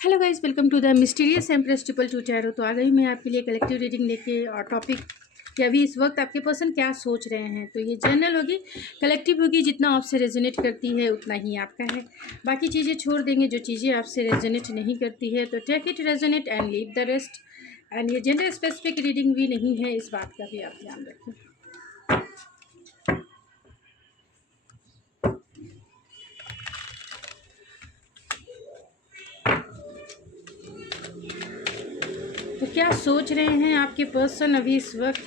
Hello guys, welcome to the mysterious empress triple two tarot. तो आ गई मैं आपके लिए कलेक्टिव रीडिंग लेके और टॉपिक कि अभी इस वक्त आपके पर्सन क्या सोच रहे हैं। तो ये जनरल होगी, कलेक्टिव होगी। जितना आपसे रेजोनेट करती है उतना ही आपका है, बाकी चीज़ें छोड़ देंगे। जो चीज़ें आपसे रेजोनेट नहीं करती है तो take it resonate and leave the rest. And ये जेंडर स्पेसिफिक रीडिंग भी नहीं है, इस बात का भी आप ध्यान रखें। तो क्या सोच रहे हैं आपके पर्सन अभी इस वक्त?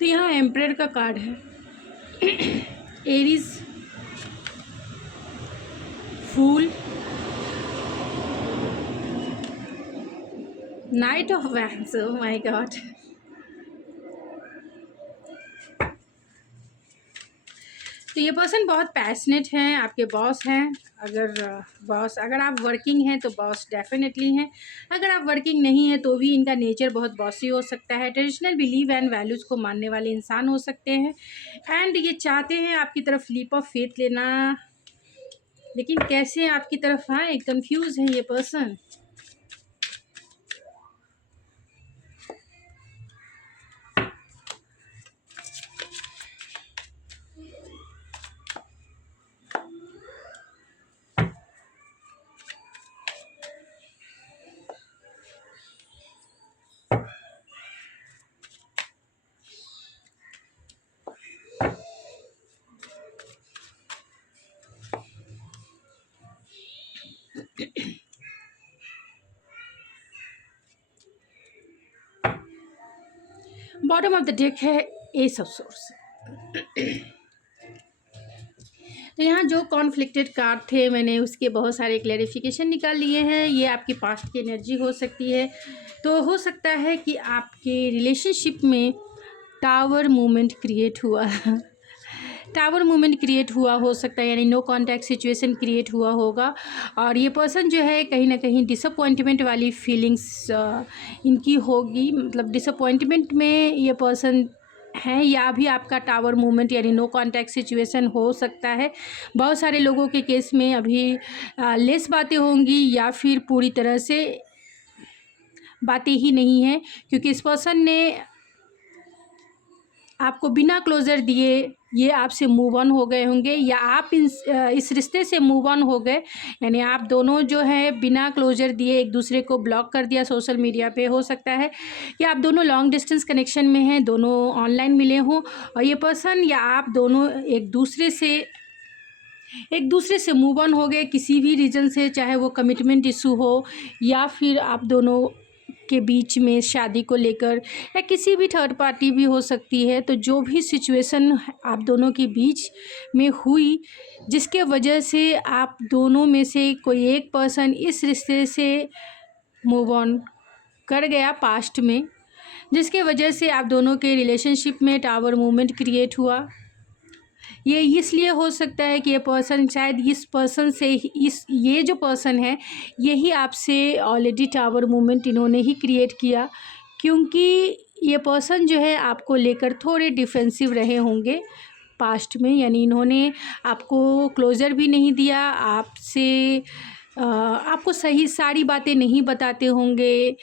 तो यहाँ एम्परर का कार्ड है, Aries, fool, knight of wands. Oh my God. तो ये पर्सन बहुत पैशनेट हैं, आपके बॉस हैं। अगर आप वर्किंग हैं तो बॉस डेफिनेटली हैं। अगर आप वर्किंग नहीं हैं तो भी इनका नेचर बहुत बॉसी हो सकता है। ट्रेडिशनल बिलीव एंड वैल्यूज़ को मानने वाले इंसान हो सकते हैं। एंड ये चाहते हैं आपकी तरफ लीप ऑफ फेथ लेना, लेकिन कैसे आपकी तरफ आए, कंफ्यूज है ये person. Bottom of the deck है एस ऑफ सोर्स। तो यहाँ जो कॉन्फ्लिक्टेड कार्ड थे, मैंने उसके बहुत सारे क्लैरिफिकेशन निकाल लिए हैं। ये आपकी पास्ट की एनर्जी हो सकती है। तो हो सकता है कि आपके रिलेशनशिप में टावर मूवमेंट क्रिएट हुआ टावर मूवमेंट क्रिएट हुआ हो सकता है, यानी नो कांटेक्ट सिचुएशन क्रिएट हुआ होगा। और ये पर्सन जो है कहीं ना कहीं डिसअपॉइंटमेंट वाली फीलिंग्स इनकी होगी। मतलब डिसअपॉइंटमेंट में ये पर्सन है, या भी आपका टावर मूवमेंट यानी नो कांटेक्ट सिचुएशन हो सकता है। बहुत सारे लोगों के केस में अभी लेस बातें होंगी, या फिर पूरी तरह से बातें ही नहीं हैं, क्योंकि इस पर्सन ने आपको बिना क्लोज़र दिए ये आपसे मूव ऑन हो गए होंगे, या आप इस रिश्ते से मूव ऑन हो गए। यानी आप दोनों जो है बिना क्लोज़र दिए एक दूसरे को ब्लॉक कर दिया सोशल मीडिया पे। हो सकता है कि आप दोनों लॉन्ग डिस्टेंस कनेक्शन में हैं, दोनों ऑनलाइन मिले हों, और ये पर्सन या आप दोनों एक दूसरे से मूव ऑन हो गए किसी भी रीज़न से, चाहे वो कमिटमेंट इशू हो, या फिर आप दोनों के बीच में शादी को लेकर, या किसी भी थर्ड पार्टी भी हो सकती है। तो जो भी सिचुएशन आप दोनों के बीच में हुई, जिसके वजह से आप दोनों में से कोई एक पर्सन इस रिश्ते से मूव ऑन कर गया पास्ट में, जिसके वजह से आप दोनों के रिलेशनशिप में टावर मूवमेंट क्रिएट हुआ। ये इसलिए हो सकता है कि ये पर्सन शायद इस पर्सन से ये जो पर्सन है यही आपसे ऑलरेडी टावर मूवमेंट इन्होंने ही क्रिएट किया, क्योंकि ये पर्सन जो है आपको लेकर थोड़े डिफेंसिव रहे होंगे पास्ट में। यानी इन्होंने आपको क्लोज़र भी नहीं दिया, आपको सही सारी बातें नहीं बताते होंगे।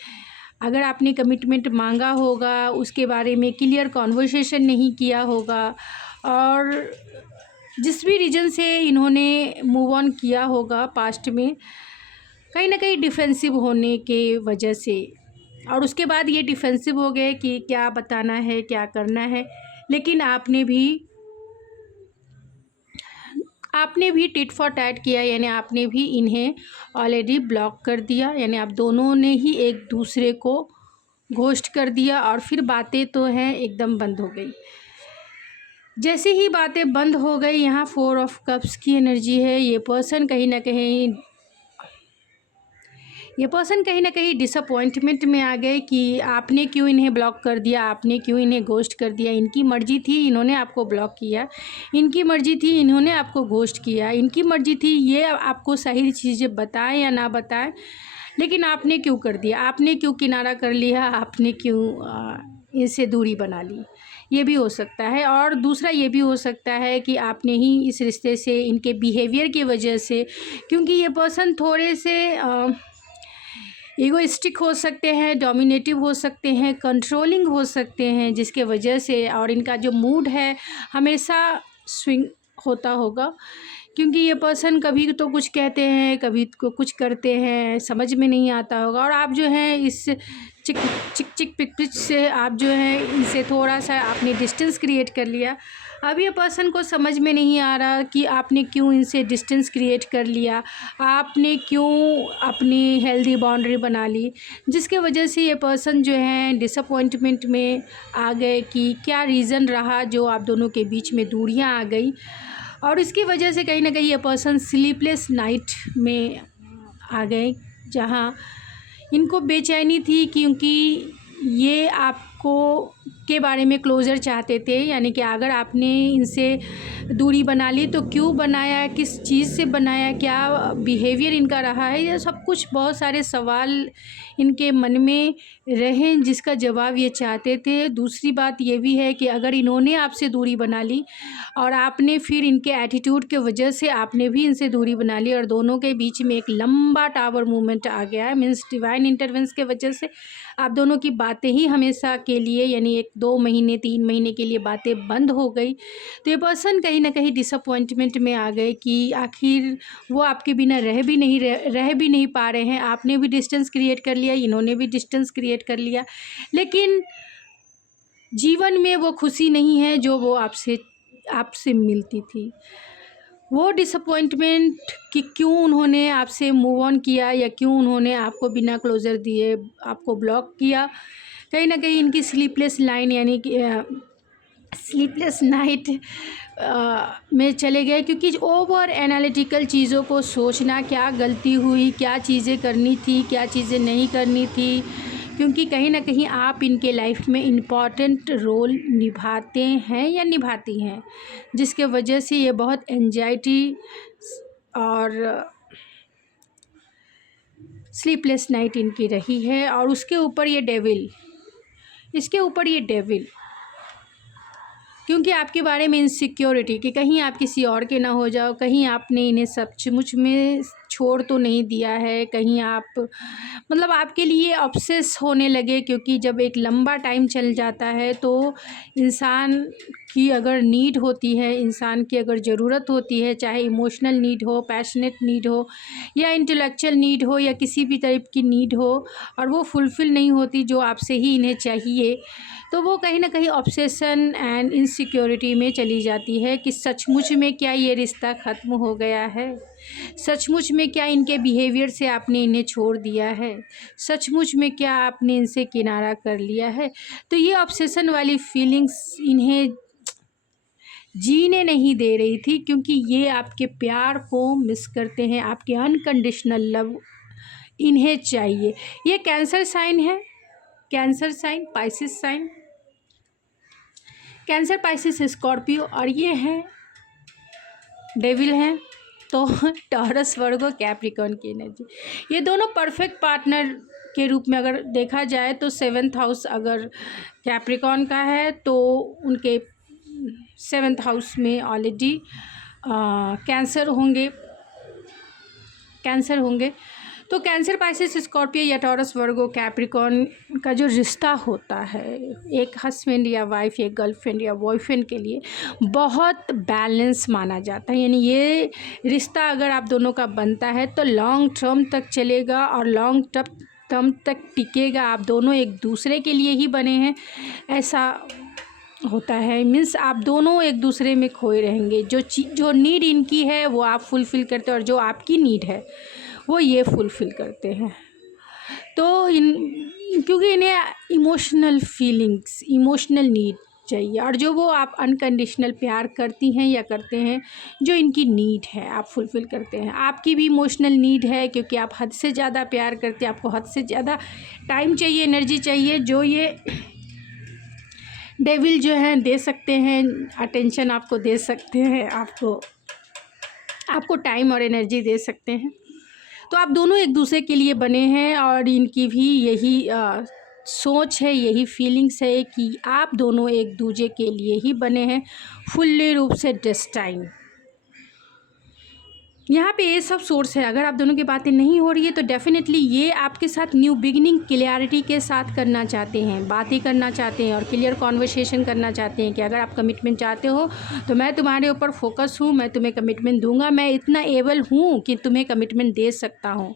अगर आपने कमिटमेंट मांगा होगा उसके बारे में क्लियर कॉन्वर्सेशन नहीं किया होगा, और जिस भी रीज़न से इन्होंने मूव ऑन किया होगा पास्ट में, कहीं ना कहीं डिफेंसिव होने के वजह से, और उसके बाद ये डिफेंसिव हो गए कि क्या बताना है, क्या करना है। लेकिन आपने भी टिट फॉर टैट किया, यानी आपने भी इन्हें ऑलरेडी ब्लॉक कर दिया। यानी आप दोनों ने ही एक दूसरे को घोस्ट कर दिया, और फिर बातें तो हैं एकदम बंद हो गई। जैसे ही बातें बंद हो गई, यहाँ 4 ऑफ कप्स की एनर्जी है। ये पर्सन कहीं ना कहीं डिसअपॉइंटमेंट में आ गए कि आपने क्यों इन्हें ब्लॉक कर दिया, आपने क्यों इन्हें घोस्ट कर दिया। इनकी मर्जी थी, इन्होंने आपको ब्लॉक किया। इनकी मर्जी थी, इन्होंने आपको घोस्ट किया। इनकी मर्जी थी ये आपको सही चीज़ें बताएं या ना बताएं, लेकिन आपने क्यों कर दिया, आपने क्यों किनारा कर लिया, आपने क्यों इनसे दूरी बना ली, ये भी हो सकता है। और दूसरा ये भी हो सकता है कि आपने ही इस रिश्ते से, इनके बिहेवियर की वजह से, क्योंकि ये पर्सन थोड़े से ईगोइस्टिक हो सकते हैं, डोमिनेटिव हो सकते हैं, कंट्रोलिंग हो सकते हैं, जिसके वजह से, और इनका जो मूड है हमेशा स्विंग होता होगा, क्योंकि ये पर्सन कभी तो कुछ कहते हैं, कभी को कुछ करते हैं, समझ में नहीं आता होगा। और आप जो हैं इस चिक चिक चिक पिक पिच से आप जो है इनसे थोड़ा सा आपने डिस्टेंस क्रिएट कर लिया। अब ये पर्सन को समझ में नहीं आ रहा कि आपने क्यों इनसे डिस्टेंस क्रिएट कर लिया, आपने क्यों अपनी हेल्दी बाउंड्री बना ली, जिसके वजह से ये पर्सन जो है डिसअपॉइंटमेंट में आ गए कि क्या रीज़न रहा जो आप दोनों के बीच में दूरियां आ गई। और इसकी वजह से कहीं ना कहीं ये पर्सन स्लीपलेस नाइट में आ गए, जहां इनको बेचैनी थी, क्योंकि ये आपको के बारे में क्लोज़र चाहते थे। यानी कि अगर आपने इनसे दूरी बना ली तो क्यों बनाया, किस चीज़ से बनाया, क्या बिहेवियर इनका रहा है, ये सब कुछ बहुत सारे सवाल इनके मन में रहे, जिसका जवाब ये चाहते थे। दूसरी बात ये भी है कि अगर इन्होंने आपसे दूरी बना ली और आपने फिर इनके एटीट्यूड के वजह से आपने भी इनसे दूरी बना ली, और दोनों के बीच में एक लंबा टावर मूवमेंट आ गया है, मीन्स डिवाइन इंटरवेंस के वजह से आप दोनों की बातें ही हमेशा के लिए, यानी 1-2 महीने 3 महीने के लिए बातें बंद हो गई। तो ये पर्सन कहीं ना कहीं डिसअपॉइंटमेंट में आ गए कि आखिर वो आपके बिना रह भी नहीं पा रहे हैं। आपने भी डिस्टेंस क्रिएट कर लिया, इन्होंने भी डिस्टेंस क्रिएट कर लिया, लेकिन जीवन में वो खुशी नहीं है जो वो आपसे मिलती थी। वो डिसअपॉइंटमेंट कि क्यों उन्होंने आपसे मूव ऑन किया, या क्यों उन्होंने आपको बिना क्लोज़र दिए आपको ब्लॉक किया, कहीं ना कहीं इनकी स्लीपलेस लाइन यानी कि स्लीपलेस नाइट में चले गए, क्योंकि ओवर एनालिटिकल चीज़ों को सोचना, क्या गलती हुई, क्या चीज़ें करनी थी, क्या चीज़ें नहीं करनी थी, क्योंकि कहीं ना कहीं आप इनके लाइफ में इम्पॉर्टेंट रोल निभाते हैं या निभाती हैं, जिसके वजह से ये बहुत एंजाइटी और स्लीपलेस नाइट इनकी रही है। और उसके ऊपर ये डेविल, इसके ऊपर ये डेविल, क्योंकि आपके बारे में इनसिक्योरिटी कि कहीं आप किसी और के ना हो जाओ, कहीं आपने इन्हें सचमुच में छोड़ तो नहीं दिया है, कहीं आप मतलब आपके लिए ऑब्सेस होने लगे, क्योंकि जब एक लंबा टाइम चल जाता है तो इंसान की अगर नीड होती है, इंसान की अगर ज़रूरत होती है, चाहे इमोशनल नीड हो, पैशनेट नीड हो, या इंटेलेक्चुअल नीड हो, या किसी भी टाइप की नीड हो, और वो फुलफ़िल नहीं होती जो आपसे ही इन्हें चाहिए, तो वो कहीं ना कहीं ऑब्सेशन एंड इनसिक्योरिटी में चली जाती है कि सचमुच में क्या ये रिश्ता ख़त्म हो गया है, सचमुच में क्या इनके बिहेवियर से आपने इन्हें छोड़ दिया है, सचमुच में क्या आपने इनसे किनारा कर लिया है। तो ये ऑब्सेशन वाली फीलिंग्स इन्हें जीने नहीं दे रही थी, क्योंकि ये आपके प्यार को मिस करते हैं, आपके अनकंडीशनल लव इन्हें चाहिए। ये कैंसर साइन है, Cancer sign, Pisces sign, Cancer, Pisces, Scorpio, और ये है डेविल हैं, तो टॉरस, वर्गो, कैप्रिकॉर्न की एनर्जी, ये दोनों परफेक्ट पार्टनर के रूप में अगर देखा जाए तो 7th हाउस अगर कैप्रिकॉर्न का है तो उनके 7th हाउस में ऑलरेडी कैंसर होंगे, तो कैंसर, पाइसिस, स्कॉर्पियो या टॉरस, वर्गो, कैप्रिकॉर्न का जो रिश्ता होता है एक हस्बैंड या वाइफ या गर्लफ्रेंड या बॉयफ्रेंड के लिए बहुत बैलेंस माना जाता है। यानी ये रिश्ता अगर आप दोनों का बनता है तो लॉन्ग टर्म तक चलेगा और लॉन्ग टर्म तक टिकेगा। आप दोनों एक दूसरे के लिए ही बने हैं, ऐसा होता है। मीन्स आप दोनों एक दूसरे में खोए रहेंगे, जो नीड इनकी है वो आप फुलफ़िल करते हैं, और जो आपकी नीड है वो ये फुलफ़िल करते हैं। तो क्योंकि इन्हें इमोशनल फीलिंग्स, इमोशनल नीड चाहिए, और जो वो आप अनकंडीशनल प्यार करती हैं या करते हैं, जो इनकी नीड है आप फुलफ़िल करते हैं। आपकी भी इमोशनल नीड है, क्योंकि आप हद से ज़्यादा प्यार करते हैं, आपको हद से ज़्यादा टाइम चाहिए, एनर्जी चाहिए, जो ये डेविल जो हैं दे सकते हैं। अटेंशन आपको दे सकते हैं, आपको टाइम और एनर्जी दे सकते हैं। तो आप दोनों एक दूसरे के लिए बने हैं, और इनकी भी यही सोच है, यही फीलिंग्स है कि आप दोनों एक दूसरे के लिए ही बने हैं, फुल्ली रूप से डेस्टाइन। यहाँ पे ये सब सोर्स है। अगर आप दोनों की बातें नहीं हो रही है तो डेफिनेटली ये आपके साथ न्यू बिगिनिंग क्लियरिटी के साथ करना चाहते हैं, बातें करना चाहते हैं और क्लियर कॉन्वर्सेशन करना चाहते हैं कि अगर आप कमिटमेंट चाहते हो तो मैं तुम्हारे ऊपर फोकस हूँ, मैं तुम्हें कमिटमेंट दूंगा, मैं इतना एबल हूँ कि तुम्हें कमिटमेंट दे सकता हूँ।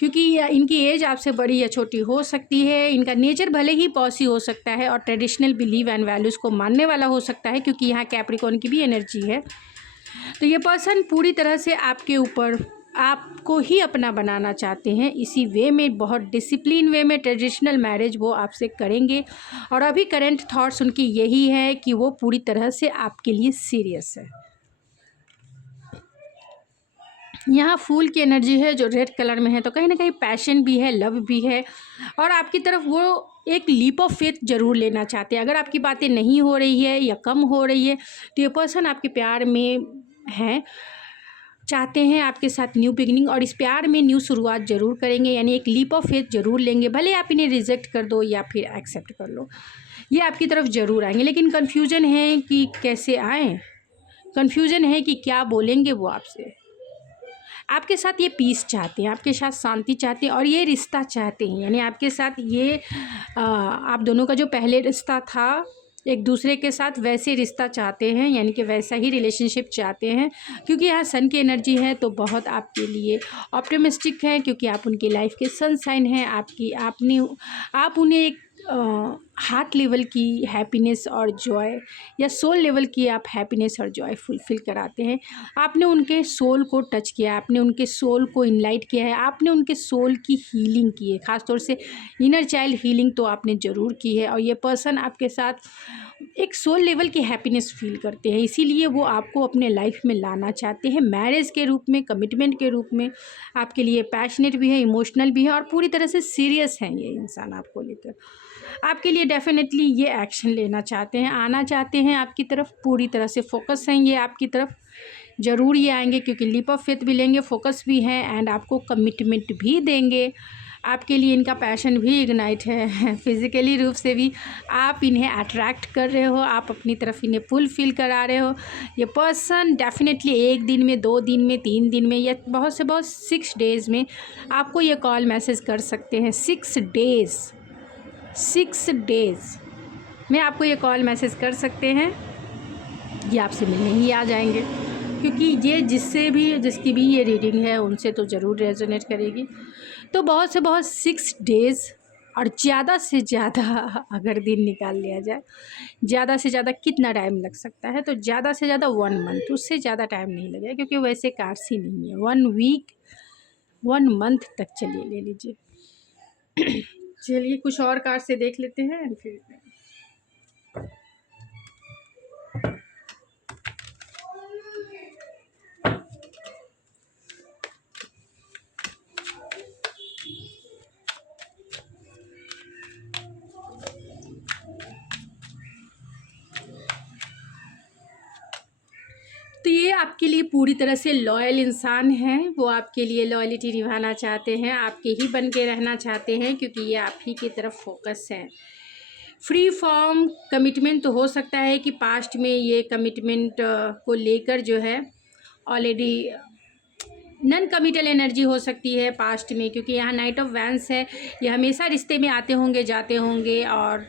क्योंकि इनकी एज आपसे बड़ी या छोटी हो सकती है, इनका नेचर भले ही पॉसी हो सकता है और ट्रेडिशनल बिलीव एंड वैल्यूज़ को मानने वाला हो सकता है, क्योंकि यहाँ कैप्रिकॉर्न की भी एनर्जी है। तो ये पर्सन पूरी तरह से आपके ऊपर आपको ही अपना बनाना चाहते हैं, इसी वे में, बहुत डिसिप्लिन वे में ट्रेडिशनल मैरिज वो आपसे करेंगे। और अभी करंट थॉट्स उनकी यही है कि वो पूरी तरह से आपके लिए सीरियस है। यहाँ फूल की एनर्जी है जो रेड कलर में है, तो कहीं ना कहीं पैशन भी है, लव भी है और आपकी तरफ वो एक लीप ऑफ फेथ जरूर लेना चाहते हैं। अगर आपकी बातें नहीं हो रही है या कम हो रही है तो ये पर्सन आपके प्यार में हैं, चाहते हैं आपके साथ न्यू बिगिनिंग और इस प्यार में न्यू शुरुआत जरूर करेंगे, यानी एक लीप ऑफ फेथ जरूर लेंगे। भले आप इन्हें रिजेक्ट कर दो या फिर एक्सेप्ट कर लो, ये आपकी तरफ ज़रूर आएंगे। लेकिन कन्फ्यूजन है कि कैसे आएँ, कन्फ्यूजन है कि क्या बोलेंगे वो आपसे। आपके साथ ये पीस चाहते हैं, आपके साथ शांति चाहते हैं और ये रिश्ता चाहते हैं, यानी आपके साथ ये आप दोनों का जो पहले रिश्ता था एक दूसरे के साथ, वैसे रिश्ता चाहते हैं, यानी कि वैसा ही रिलेशनशिप चाहते हैं। क्योंकि यहाँ सन की एनर्जी है तो बहुत आपके लिए ऑप्टिमिस्टिक है, क्योंकि आप उनकी लाइफ के सनशाइन हैं। आप उन्हें एक हार्ट लेवल की हैप्पीनेस और जॉय या सोल लेवल की आप हैप्पीनेस और जॉय फुलफ़िल कराते हैं। आपने उनके सोल को टच किया, आपने उनके सोल को इनलाइट किया है, आपने उनके सोल की हीलिंग की है, ख़ासतौर से इनर चाइल्ड हीलिंग तो आपने ज़रूर की है। और ये पर्सन आपके साथ एक सोल लेवल की हैप्पीनेस फील करते हैं, इसीलिए वो आपको अपने लाइफ में लाना चाहते हैं, मैरिज के रूप में, कमिटमेंट के रूप में। आपके लिए पैशनेट भी है, इमोशनल भी है और पूरी तरह से सीरियस हैं ये इंसान आपको लेकर। आपके लिए डेफिनेटली ये एक्शन लेना चाहते हैं, आना चाहते हैं आपकी तरफ, पूरी तरह से फोकस हैं ये आपकी तरफ, ज़रूर ये आएंगे क्योंकि लीप ऑफ फेथ भी लेंगे, फोकस भी हैं एंड आपको कमिटमेंट भी देंगे। आपके लिए इनका पैशन भी इग्नाइट है, फिज़िकली रूप से भी आप इन्हें अट्रैक्ट कर रहे हो, आप अपनी तरफ इन्हें पुल फील करा रहे हो। ये पर्सन डेफिनेटली 1 दिन में, 2 दिन में, 3 दिन में या बहुत से बहुत 6 डेज़ में आपको ये कॉल मैसेज कर सकते हैं। 6 डेज़ में आपको ये कॉल मैसेज कर सकते हैं, ये आपसे मिलने ही आ जाएंगे। क्योंकि ये जिसकी भी ये रीडिंग है उनसे तो ज़रूर रेजोनेट करेगी। तो बहुत से बहुत 6 डेज़ और ज़्यादा से ज़्यादा अगर दिन निकाल लिया जाए, ज़्यादा से ज़्यादा कितना टाइम लग सकता है, तो ज़्यादा से ज़्यादा 1 मंथ, उससे ज़्यादा टाइम नहीं लगेगा क्योंकि वैसे कार्ड्स ही नहीं है। 1 वीक 1 मंथ तक चलिए ले लीजिए। चलिए कुछ और कार्ड से देख लेते हैं एंड फिर तो ये आपके लिए पूरी तरह से लॉयल इंसान हैं, वो आपके लिए लॉयल्टी निभाना चाहते हैं, आपके ही बन के रहना चाहते हैं क्योंकि ये आप ही की तरफ फोकस है। फ्री फॉर्म कमिटमेंट तो हो सकता है कि पास्ट में ये कमिटमेंट को लेकर जो है ऑलरेडी नॉन कमिटल एनर्जी हो सकती है पास्ट में, क्योंकि यहाँ नाइट ऑफ वैंस है। ये हमेशा रिश्ते में आते होंगे, जाते होंगे और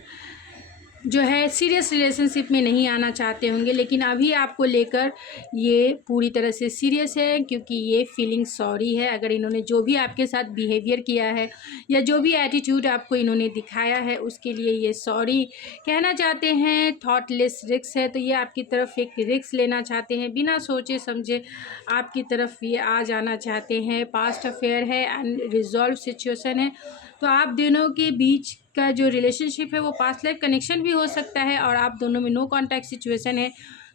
जो है सीरियस रिलेशनशिप में नहीं आना चाहते होंगे, लेकिन अभी आपको लेकर ये पूरी तरह से सीरियस है क्योंकि ये फीलिंग सॉरी है। अगर इन्होंने जो भी आपके साथ बिहेवियर किया है या जो भी एटीट्यूड आपको इन्होंने दिखाया है उसके लिए ये सॉरी कहना चाहते हैं। थॉटलेस रिस्क है, तो ये आपकी तरफ एक रिस्क लेना चाहते हैं, बिना सोचे समझे आपकी तरफ ये आ जाना चाहते हैं। पास्ट अफेयर है एंड रिजॉल्व सिचुएशन है, तो आप दोनों के बीच का जो रिलेशनशिप है वो पास्ट लाइफ कनेक्शन भी हो सकता है और आप दोनों में नो कांटेक्ट सिचुएशन है।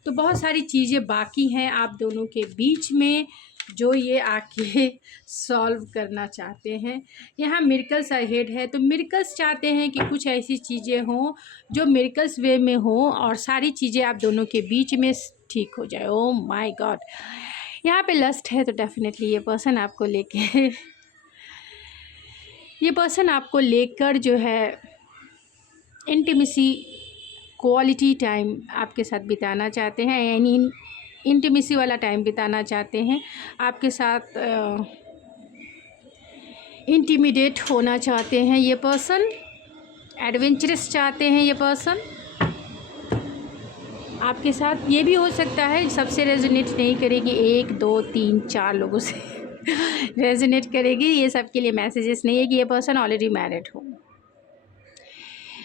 तो बहुत सारी चीज़ें बाकी हैं आप दोनों के बीच में जो ये आके सॉल्व करना चाहते हैं। यहाँ मिरेकल्स अहेड है, तो मिरेकल्स चाहते हैं कि कुछ ऐसी चीज़ें हों जो मिरेकल्स वे में हों और सारी चीज़ें आप दोनों के बीच में ठीक हो जाए। ओह माय गॉड, यहाँ पे लस्ट है, तो डेफिनेटली ये पर्सन आपको लेके ये पर्सन आपको लेकर जो है इंटीमेसी, क्वालिटी टाइम आपके साथ बिताना चाहते हैं, यानी इंटीमेसी वाला टाइम बिताना चाहते हैं आपके साथ, इंटीमिडेट होना चाहते हैं ये पर्सन, एडवेंचरस चाहते हैं ये पर्सन आपके साथ। ये भी हो सकता है सबसे रेजोनेट नहीं करेगी, 1 2 3 4 लोगों से रेजोनेट करेगी। ये सब के लिए मैसेजेस नहीं है कि ये पर्सन ऑलरेडी मैरिड हो।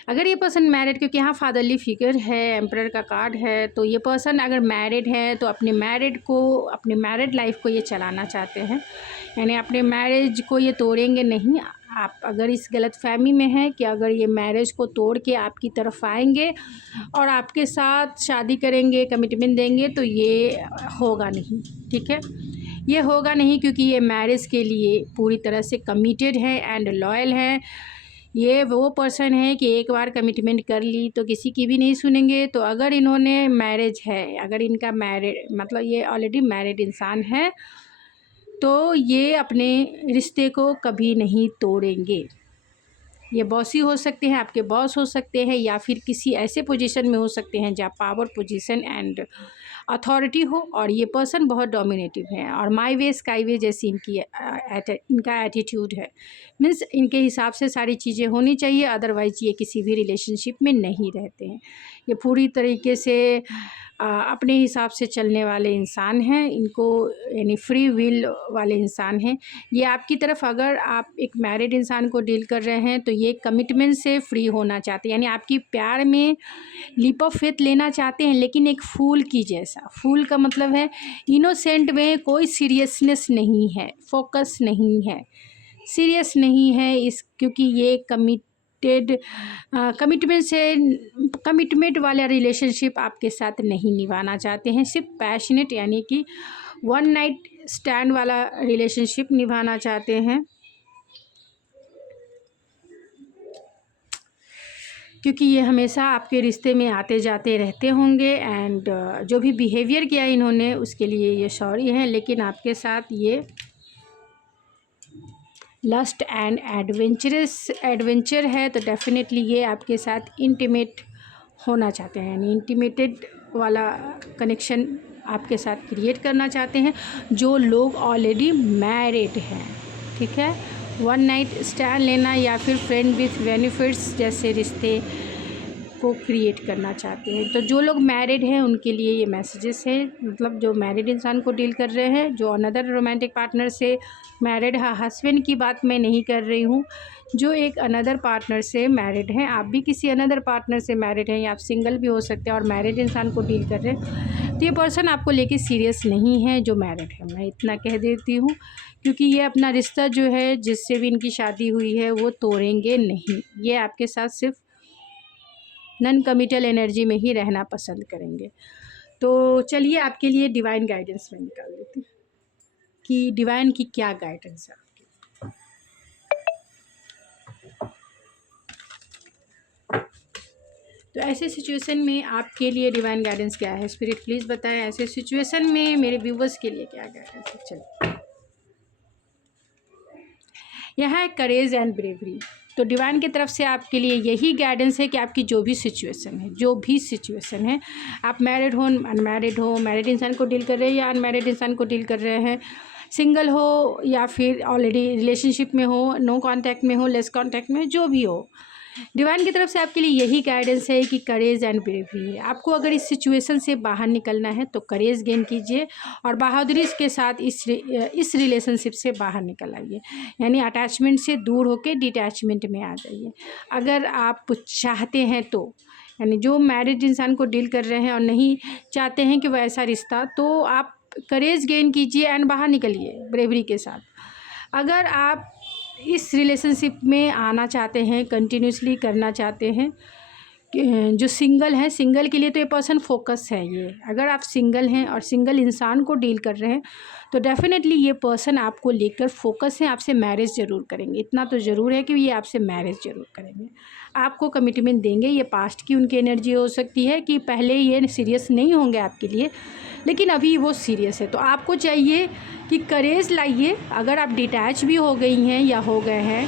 अगर ये पर्सन मैरिड, क्योंकि यहाँ फादरली फिगर है, एम्परर का कार्ड है, तो ये पर्सन अगर मैरिड है तो अपने मैरिड लाइफ को ये चलाना चाहते हैं, यानी अपने मैरिज को ये तोड़ेंगे नहीं। आप अगर इस गलतफहमी में हैं कि अगर ये मैरिज को तोड़ के आपकी तरफ आएंगे और आपके साथ शादी करेंगे, कमिटमेंट देंगे, तो ये होगा नहीं, ठीक है, ये होगा नहीं, क्योंकि ये मैरिज के लिए पूरी तरह से कमिटेड है एंड लॉयल है। ये वो पर्सन है कि एक बार कमिटमेंट कर ली तो किसी की भी नहीं सुनेंगे। तो अगर इन्होंने मैरिज है, अगर इनका मैरिड मतलब ये ऑलरेडी मैरिड इंसान है, तो ये अपने रिश्ते को कभी नहीं तोड़ेंगे। ये बॉसी हो सकते हैं, आपके बॉस हो सकते हैं, या फिर किसी ऐसे पोजीशन में हो सकते हैं जहाँ पावर पोजीशन एंड अथॉरिटी हो, और ये पर्सन बहुत डोमिनेटिव है और माई वे स्काई वे जैसी इनका एटीट्यूड है। मीन्स इनके हिसाब से सारी चीज़ें होनी चाहिए, अदरवाइज ये किसी भी रिलेशनशिप में नहीं रहते हैं। ये पूरी तरीके से अपने हिसाब से चलने वाले इंसान हैं, इनको यानी फ्री विल वाले इंसान हैं ये। आपकी तरफ अगर आप एक मैरिड इंसान को डील कर रहे हैं तो ये कमिटमेंट से फ्री होना चाहते हैं, यानी आपकी प्यार में लीप ऑफ फेथ लेना चाहते हैं, लेकिन एक फूल की जैसा। फूल का मतलब है इनोसेंट में, कोई सीरियसनेस नहीं है, फोकस नहीं है, सीरियस नहीं है इस, क्योंकि ये कमिटमेंट वाला रिलेशनशिप आपके साथ नहीं निभाना चाहते हैं। सिर्फ पैशनेट यानी कि वन नाइट स्टैंड वाला रिलेशनशिप निभाना चाहते हैं, क्योंकि ये हमेशा आपके रिश्ते में आते जाते रहते होंगे एंड जो भी बिहेवियर किया इन्होंने उसके लिए ये सॉरी है। लेकिन आपके साथ ये लस्ट एंड एडवेंचर है, तो डेफिनेटली ये आपके साथ इंटीमेट होना चाहते हैं, यानी इंटीमेटेड वाला कनेक्शन आपके साथ क्रिएट करना चाहते हैं। जो लोग ऑलरेडी मैरिड हैं, ठीक है, वन नाइट स्टैंड लेना या फिर फ्रेंड विथ बेनिफिट्स जैसे रिश्ते को क्रिएट करना चाहते हैं। तो जो लोग मैरिड हैं उनके लिए ये मैसेजेस हैं, मतलब जो मैरिड इंसान को डील कर रहे हैं, जो अनदर रोमांटिक पार्टनर से मैरिड है, हस्बैंड की बात मैं नहीं कर रही हूँ, जो एक अनदर पार्टनर से मैरिड हैं, आप भी किसी अनदर पार्टनर से मैरिड हैं या आप सिंगल भी हो सकते हैं और मैरिड इंसान को डील कर रहे हैं, तो ये पर्सन आपको लेके सीरियस नहीं है जो मैरिड है, मैं इतना कह देती हूँ, क्योंकि ये अपना रिश्ता जो है जिससे भी इनकी शादी हुई है वो तोड़ेंगे नहीं। ये आपके साथ सिर्फ नॉन कमिटल एनर्जी में ही रहना पसंद करेंगे। तो चलिए आपके लिए डिवाइन गाइडेंस में निकाल देते हैं कि डिवाइन की क्या गाइडेंस है आपकी। तो ऐसे सिचुएशन में आपके लिए डिवाइन गाइडेंस क्या है, स्पिरिट प्लीज़ बताएं। ऐसे सिचुएशन में मेरे व्यूवर्स के लिए क्या गाइडेंस है। चलिए, यहाँ है करेज एंड ब्रेवरी। तो डिवाइन की तरफ से आपके लिए यही गाइडेंस है कि आपकी जो भी सिचुएशन है, आप मैरिड हो, अनमैरिड हो, मैरिड इंसान को डील कर रहे हैं या अनमैरिड इंसान को डील कर रहे हैं, सिंगल हो या फिर ऑलरेडी रिलेशनशिप में हो, नो कांटेक्ट में हो, लेस कांटेक्ट में, जो भी हो, डिवाइन की तरफ से आपके लिए यही गाइडेंस है कि करेज एंड ब्रेवरी है। आपको अगर इस सिचुएशन से बाहर निकलना है तो करेज गेन कीजिए और बहादुरी के साथ इस रिलेशनशिप से बाहर निकल आइए, यानी अटैचमेंट से दूर होकर डिटैचमेंट में आ जाइए। अगर आप चाहते हैं तो, यानी जो मैरिड इंसान को डील कर रहे हैं और नहीं चाहते हैं कि वह ऐसा रिश्ता, तो आप करेज गेन कीजिए एंड बाहर निकलिए ब्रेवरी के साथ। अगर आप इस रिलेशनशिप में आना चाहते हैं, कंटिन्यूसली करना चाहते हैं, जो सिंगल हैं, सिंगल के लिए तो ये पर्सन फोकस है। ये अगर आप सिंगल हैं और सिंगल इंसान को डील कर रहे हैं तो डेफिनेटली ये पर्सन आपको लेकर फोकस है, आपसे मैरिज ज़रूर करेंगे। इतना तो ज़रूर है कि ये आपसे मैरिज ज़रूर करेंगे, आपको कमिटमेंट देंगे। ये पास्ट की उनकी एनर्जी हो सकती है कि पहले ये सीरियस नहीं होंगे आपके लिए, लेकिन अभी वो सीरियस है। तो आपको चाहिए कि करेज लाइए। अगर आप डिटैच भी हो गई हैं या हो गए हैं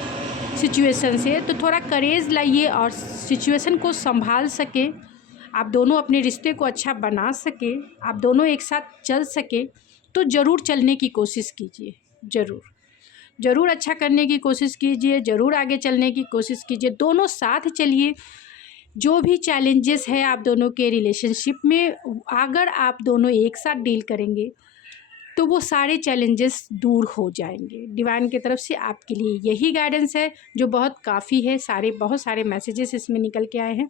सिचुएशन से, तो थोड़ा करेज लाइए और सिचुएशन को संभाल सके, आप दोनों अपने रिश्ते को अच्छा बना सके, आप दोनों एक साथ चल सके, तो ज़रूर चलने की कोशिश कीजिए। ज़रूर अच्छा करने की कोशिश कीजिए, ज़रूर आगे चलने की कोशिश कीजिए, दोनों साथ चलिए। जो भी चैलेंजेस है आप दोनों के रिलेशनशिप में, अगर आप दोनों एक साथ डील करेंगे तो वो सारे चैलेंजेस दूर हो जाएंगे। डिवाइन की तरफ से आपके लिए यही गाइडेंस है, जो बहुत काफ़ी है। बहुत सारे मैसेजेस इसमें निकल के आए हैं।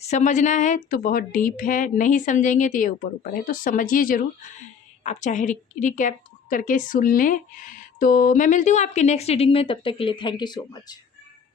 समझना है तो बहुत डीप है, नहीं समझेंगे तो ये ऊपर ऊपर है, तो समझिए ज़रूर। आप चाहे रिकैप करके सुन लें। तो मैं मिलती हूँ आपके नेक्स्ट रीडिंग में, तब तक के लिए थैंक यू सो मच।